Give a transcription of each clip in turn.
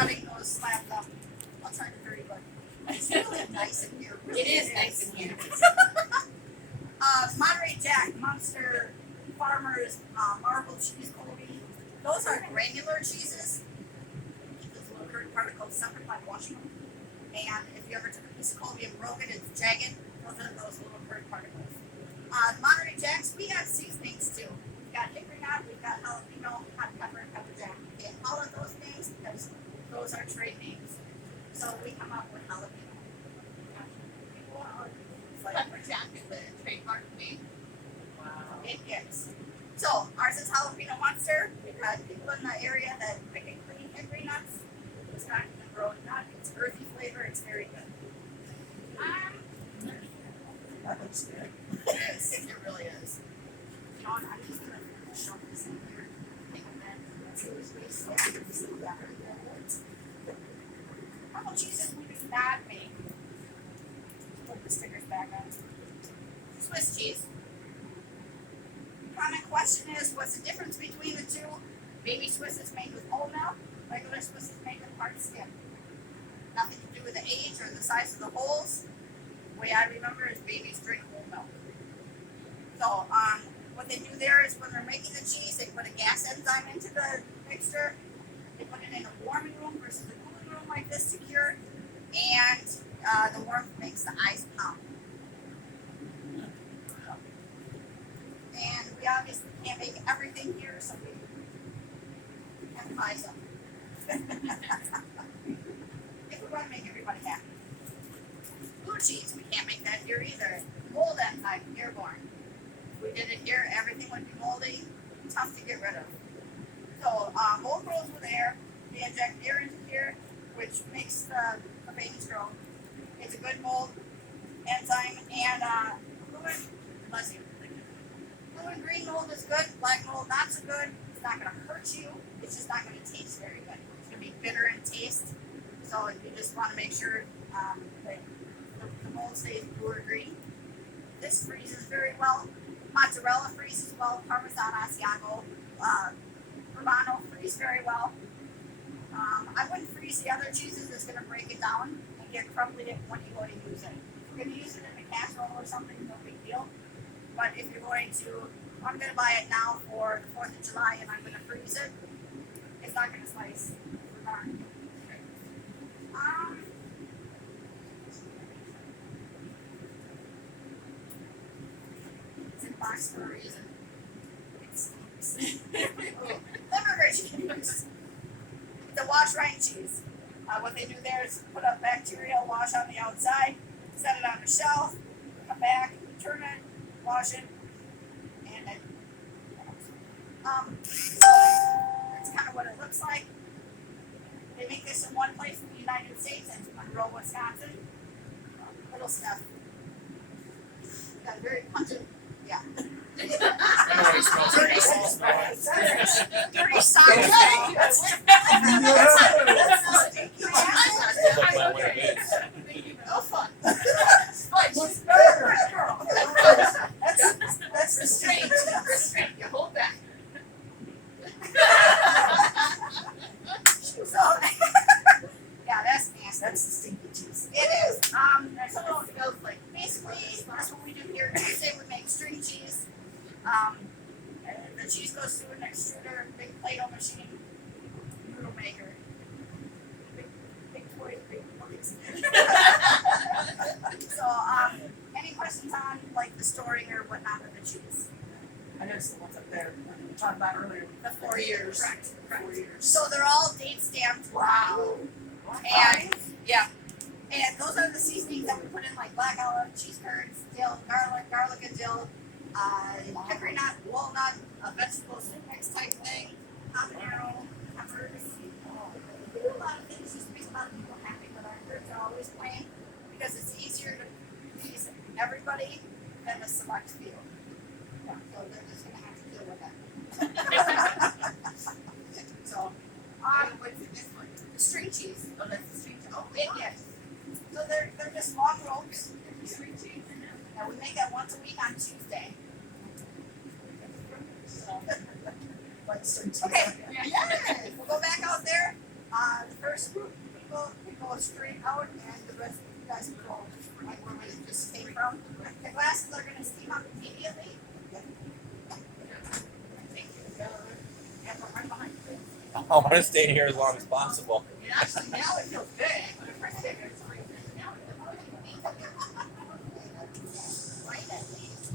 cutting those slabs up. I'll try to hurry, but it's really nice in here. It is nice in here. Monterey Jack, Munster, Farmers, Marble Cheese, Colby. Those are granular cheeses. Keep those little curd particles separate by washing them. And if you ever took a piece of Colby and broke it, it's jagged. Those are those little curd particles. Monterey Jacks, we got seasonings too. We got hickory nut, we've got jalapeno, hot pepper, and pepper jack. We can't call it those names because those are trade names. So we come up with jalapeno. Pepper jack is the trademark name. Wow. It is. So ours is jalapeno monster. We've got people in the area that pick and clean hickory nuts. It's not even a grown nut. It's earthy flavor. It's very good. That looks good. It is. It really is. John, I'm just gonna shove this in here. Take a minute. Let's see what's based on. Couple cheeses we do not make. Put the stickers back on. Swiss cheese. Common question is, what's the difference between the two? Baby Swiss is made with whole milk. Regular Swiss is made with hard skim. Nothing to do with the age or the size of the holes. The way I remember is babies drink whole milk. So, what they do there is when they're making the cheese, they put a gas enzyme into the mixture. They put it in a warming room versus a cooling room like this to cure. And the warmth makes the ice pop. And we obviously can't make everything here, so we have to buy some. If we want to make everybody happy. Blue cheese, we can't make that here either. Mold enzyme, airborne. If we did it here, everything would be moldy, tough to get rid of. So mold grows with air. We inject air into here, which makes the babies grow. It's a good mold enzyme, and blue and green mold is good, black mold not so good. It's not going to hurt you. It's just not going to taste very good. It's going to be bitter in taste. So you just want to make sure that the mold stays blue or green. This freezes very well. Mozzarella freezes well. Parmesan Asiago, Romano freeze very well. I wouldn't freeze the other cheeses. It's going to break it down and get crumbly when you go to use it. If you're going to use it in a casserole or something, no big deal. But if you're going to, I'm going to buy it now for the 4th of July and I'm going to freeze it, it's not going to slice. It's in box for a reason. It's liver cheese. It's a wash rind cheese. What they do there is put a bacterial wash on the outside, set it on the shelf, come back, turn it, wash it, and then so that's kind of what it looks like. They make this in one place in the United States, in Monroe, Wisconsin. Little stuff. Got a very pungent, yeah. Dirty no fun. That's restraint. Restraint. You hold back. So, yeah, that's nasty. That's the stinky cheese. It is. There's a little smells like. Basically, that's what we do here. Tuesday we make string cheese. The cheese goes through an extruder, big Play-Doh machine, noodle maker. Big toys, big toys. So, any questions on like the storing or whatnot of the cheese? I noticed the ones up there we talked about earlier. The 4 years. Correct. 4 years. So they're all date stamped. Wow. And yeah. And those are the seasonings that we put in, like black olive, cheese curds, dill, garlic and dill, hickory nut, walnut, a vegetable soup mix type thing, habanero, peppers. We do a lot of things just to make a lot of people happy, but our curds are always plain because it's easier to please everybody than a select few. Yeah, so they're just going to have to deal with that. So, what's this one? The string cheese. Oh, that's the string cheese. Oh, yes. So they're just long ropes. String cheese. And we make that once a week on Tuesday. So, Like string cheese. okay. Yeah. We'll go back out there. The first first group we go straight out, and the rest of you guys can go right where we just came from. The glasses are gonna steam up immediately. Thank you. And we're right behind you. I want to stay here as long as possible. Yeah, actually, now it feels good. Right at least.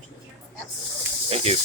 Thank you. Absolutely. Thank you.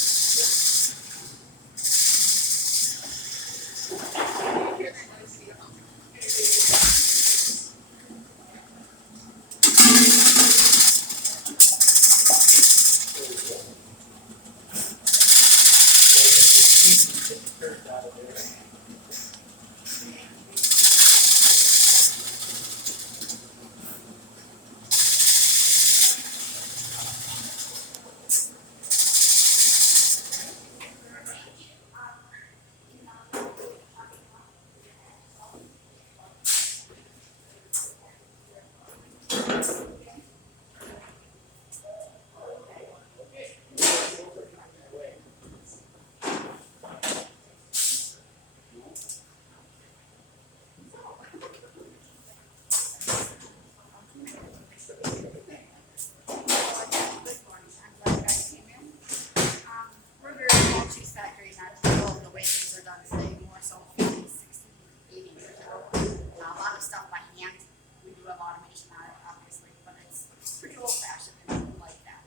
We're a very small cheese factory, not to know the way things are done today, more so 50, 60, 80 years ago. A lot of stuff by hand. We do have automation on it, obviously, but it's pretty old fashioned and we like that.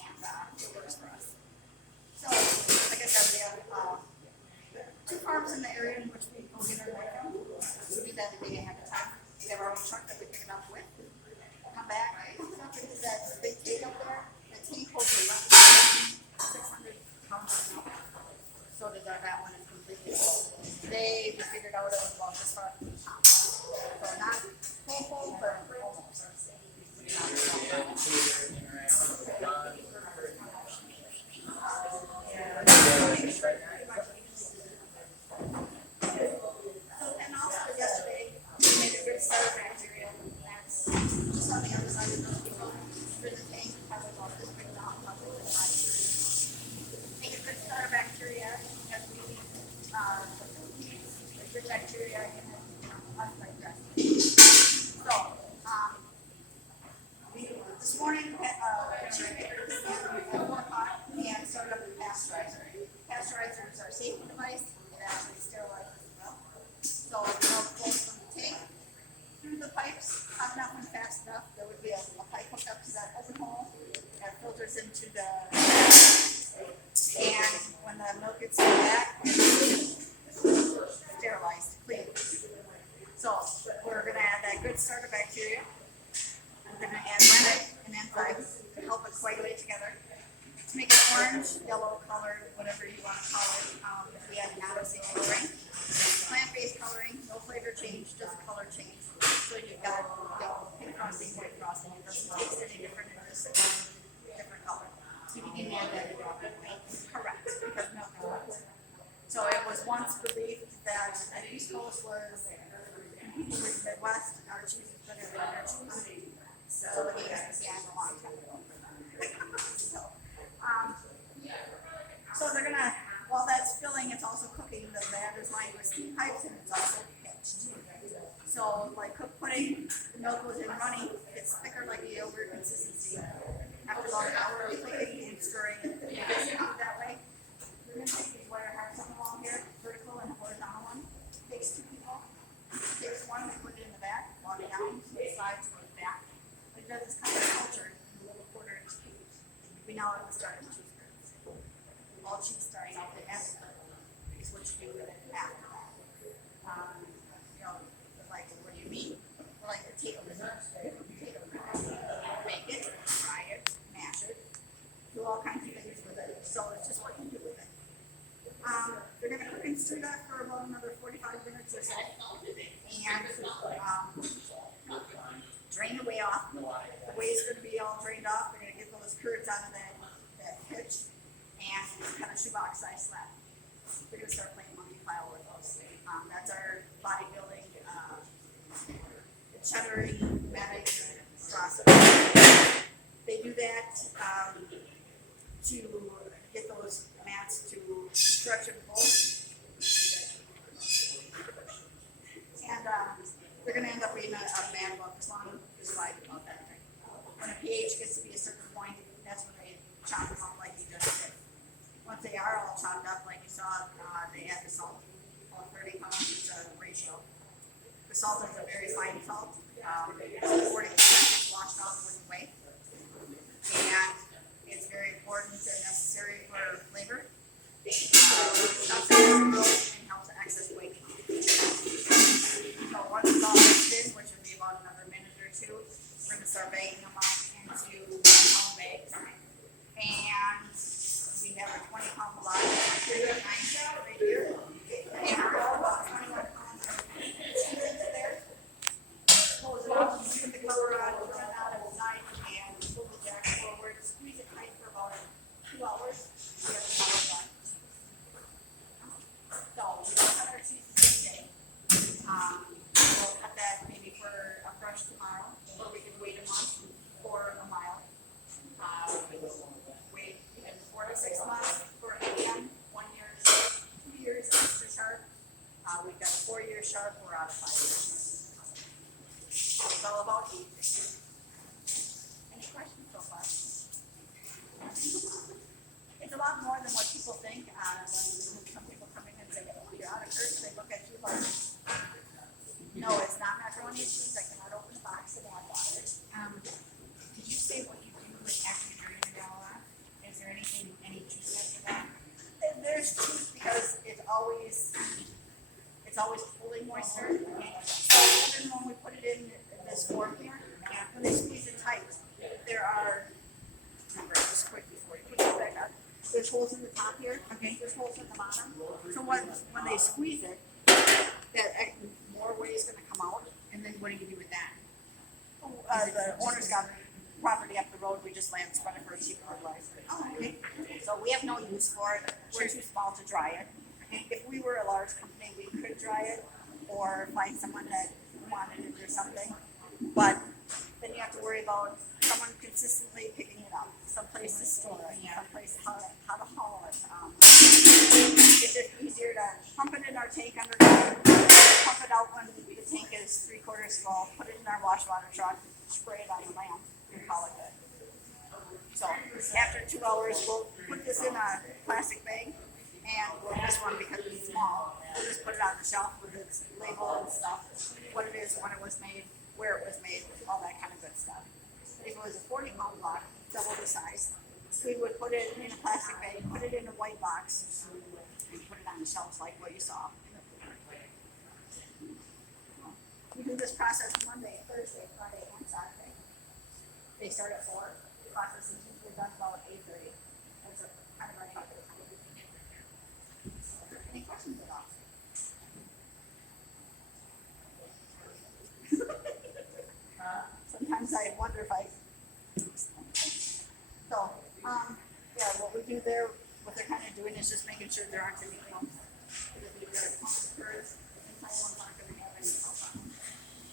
And it works for us. So, like I said, we have 2 farms in the area in which we go get our milk from. We do that a day ahead of time. We have our own truck that we pick it up with. Come back, pick it up into that big tank up there. The tank holds 600 pounds of milk. So does that one is completely full. Today we figured out it was about this far from the top. So not full, but almost. And also yesterday we made a good start of bacteria. That's just on the other side of the people. There's a tank probably about this big now, probably this high. Make a good start of bacteria because we need the food needs the good bacteria in it, unlike that. So, we this morning chicken makers at 4 o'clock and started up the pasteurizer. Pasteurizer is our safety device. It actually sterilizes the milk. So the milk flows from the tank through the pipes, hot enough and fast enough. There would be a pipe hooked up to that open hole that filters into the and when the milk gets back, it's sterilized, clean. So we're gonna add that good starter bacteria. I'm gonna add rennet and enzymes to help it coagulate together. To make it orange, yellow color, whatever you want to call it, we add non-acidic coloring. Plant-based coloring, no flavor change, just color change. So you've got pink frosting, white frosting, it doesn't taste any different, it's just a different color. So you can add that in your milk. Correct, because milk is white. So it was once believed that the East Coast was, and people in the Midwest, our cheese is better than their cheese. So the games began a long time ago. So they're gonna, while that's filling, it's also cooking. The vat is lined with steam pipes and it's also pitched. So like cooked pudding, the milk goes in running, it's thicker like a yogurt consistency. After about an hour of cooking and stirring it, that way. We're gonna take these wire harps on the wall here, vertical and horizontal one. Takes 2 people. Takes one and put it in the back, walk it down, to the sides, to the back. It does this kind of culture in a little 1/4 inch cubes. We now have to start with cheese curds. All cheese starts out with acid is what you do with it after that. Like, what do you mean? Well, like potato business. Bake it, fry it, mash it, do all kinds of things with it. So it's just what you do with it. They're gonna cook and stir that for about another 45 minutes or so. And drain the whey off. The whey is gonna be all drained off. We're gonna get those curds out of that pitch and kind of shoebox size slab. We're gonna start playing monkey pile with those. That's our bodybuilding, cheddar-y, medic process. They do that to get those mats to stretch and pull. they add the salt. About 30 pounds is a ratio. The salt is a very fine salt. 40% is washed off with whey. And it's very important and necessary for flavor. Helps access growth and helps access weight. So once it's all mixed in, which would be about another minute or two, we're gonna start bagging them out into 1-pound bags. And we have a 20-pound block right here. And we're about 21 pounds of cheese into there. Close it up, put the cover on, run it out of the side, and pull the jack forward, squeeze it tight for about 2 hours. We have the power done. So we don't cut our cheese the same day. We'll cut that maybe for a fresh tomorrow, or we can wait a month for a mile. Wait even 4 to 6 months for AM, 1 year, 2 years extra sharp. We've got a 4-year sharp, we're out of 5 years. It's all about heat. Any questions so far? It's a lot more than what people think. When some people come in and say, oh, you're out of curds, they look at you like, no, it's not macaroni and cheese. I cannot open the box and add water. Did you say what you do after you drain it all off? Is there any juice after that? And there's juice because it's always fully moisture. So even when we put it in this form here, when they squeeze it tight, there are, remember, just quick before you put it back up, there's holes in the top here. Okay. There's holes in the bottom. So when they squeeze it, that more whey is gonna come out. And then what do you do with that? The owner's got property up the road, we just land spread it for a cheap fertilizer. Oh, okay. So we have no use for it, we're too small to dry it. If we were a large company, we could dry it or find someone that wanted it or something. But then you have to worry about someone consistently picking it up, someplace to store it, someplace how to haul it. It's just easier to pump it in our tank underground, pump it out when the tank is 3/4 full, put it in our wash water truck, spray it on the land, and call it good. So after 2 hours, we'll put this in a plastic bag, and this one, because it's small, we'll just put it on the shelf with its label and stuff, what it is, when it was made, where it was made, all that kind of good stuff. If it was a 40-pound block, double the size, we would put it in a plastic bag, put it in a white box, and put it on the shelves like what you saw. We do this process Monday, Thursday, Friday, and Saturday. They start at 4. The process is usually done about 8:30. That's kind of running out of time. Any questions at all? Sometimes I wonder if I. So, yeah, what we do there, what they're kind of doing is just making sure there aren't any clumps. Because we've got clumps of curds, inside one's not going to have any salt on them.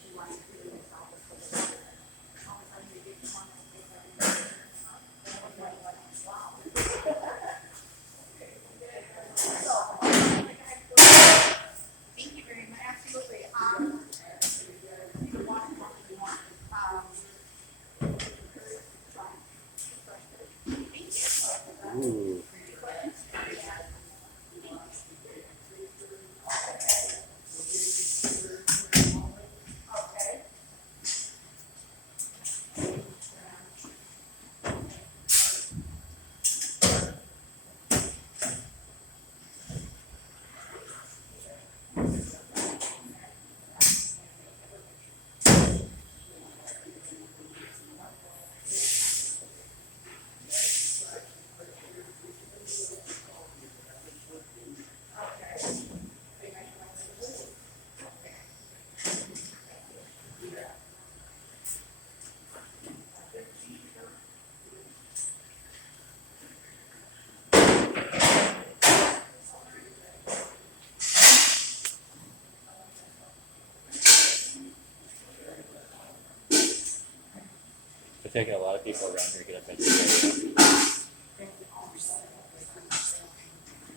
We want to do it all the time. All of a sudden you get one that takes everything. Wow. So, Thank you very much. absolutely. You want what you want. Ooh. They're taking a lot of people around here to get a vegetarian.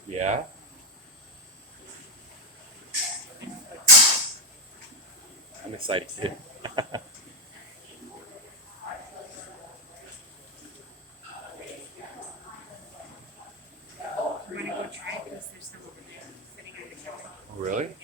Yeah? I'm excited too. You want to go try it because there's some over Really?